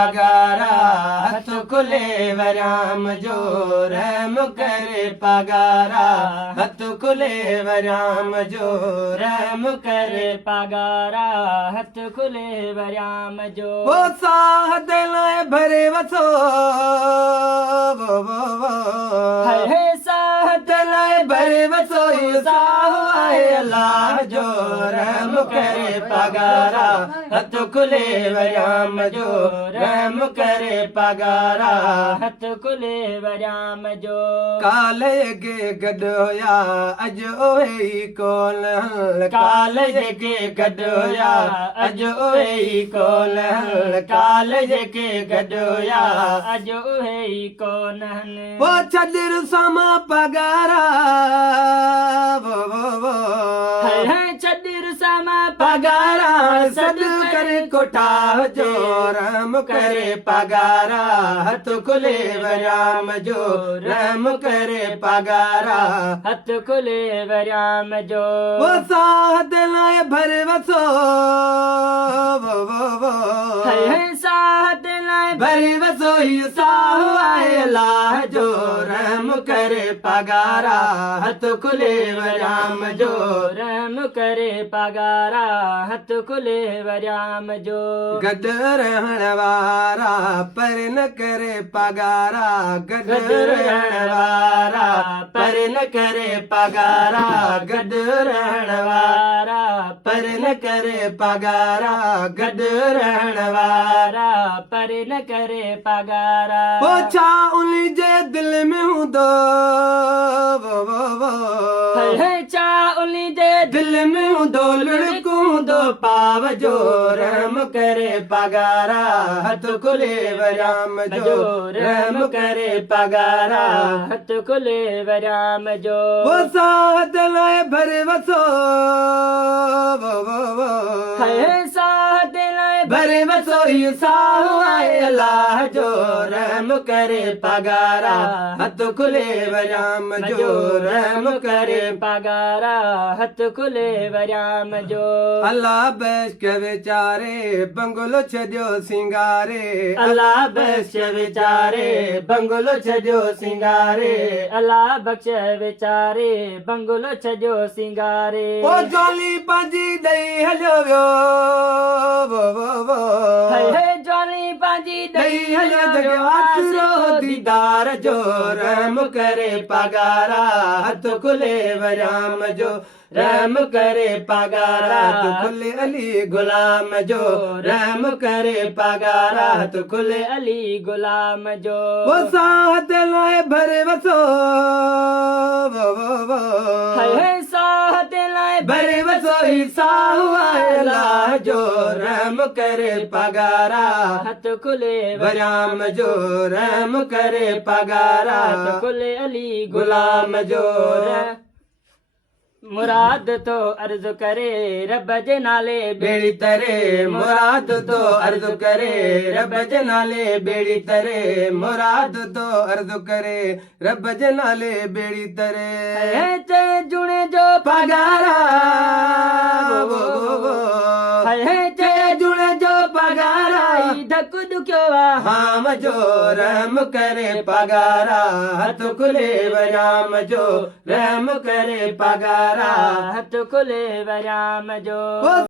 पगारा हथ खुले वराम जो रहम करे पगारा हथ खुले वराम जो रहम करे पगारा हथ खुले वराम जो वो साह दिलाए भरे वसो है साह दिलाए भरे वसो साह आए अल्लाह जो रहम करे पगारा हथ खुले वराम जो रहम करे पगारा हथ खुले वराम जो काले के गडोया अज ओए कोल काले के गडोया अज ओए कोल काले के गडोया अज उहे कोन वो छदर समा पगारा वो है छदर समा पगारा सद करे कोठा जो राम करे पगारा हथ खुले वराम जो राम करे पगारा हथ खुले वराम जो वो साह दिलाए भर वसो है साह दिलाए भर वसो साह आए अल्लाह जो रहम करे पगारा हथ खुले वराम जो रहम करे पगारा हथ खुले वराम जो गड रहण वारा पर न करे पगारा गड रहण वारा पर न करे पगारा गड रहण वारा पर न करे पगारा गड रहण वारा पर न करे पगारा वो छा उन्हीं जे दिल में हूं दो है चा उली जे दिल में हूं दो लड़कूं दो पाव जो रहम करे पगारा हथ खुले वराम जो रहम करे पगारा हथ खुले वराम जो वो साह दिलाए भरे वसो है साह दिलाए भरे वसो साह आए अल्लाह जो रहम करे पगारा हथ खुले वराम जो रहम करे पगारा हथ खुले वराम जो अल्लाह बैश के विचारे बंगलो छॾियो सिंगारे अल्लाह बख्श विचारे बंगलो छॾियो सिंगारे अल्लाह बख्श विचारे बंगलो छॾियो सिंगारे ओ जोली पंहिंजी ॾेई हलियो वियो है ज्वाली पाजी ॾेई हलियो जॻो आसरो दीदार जो रहम करे पगारा हथ खुले वराम जो रहम करे पगारा हथ खुले अली गुलाम जो रहम करे पगारा हथ खुले अली गुलाम जो वो साह दिलाए भरे वसो है साह दिलाए भरे वसो साह आए अल्लाह जो रहम करे पगारा हथ खुले वराम जो रहम करे पगारा हथ खुले अली गुलाम जो मुराद तो अर्ज करे रब जे नाले बेड़ी तरे मुराद तो अर्ज करे रब जे नाले बेड़ी तरे मुराद तो अर्ज करे रब जे नाले बेड़ी तरे है ते जुणे जो पगारा है ते जुड़े जो पगारा धक दुख्यो हाम जो रहम करे पगारा हथ खुले वराम जो रहम करे पगारा हथ खुले वराम जो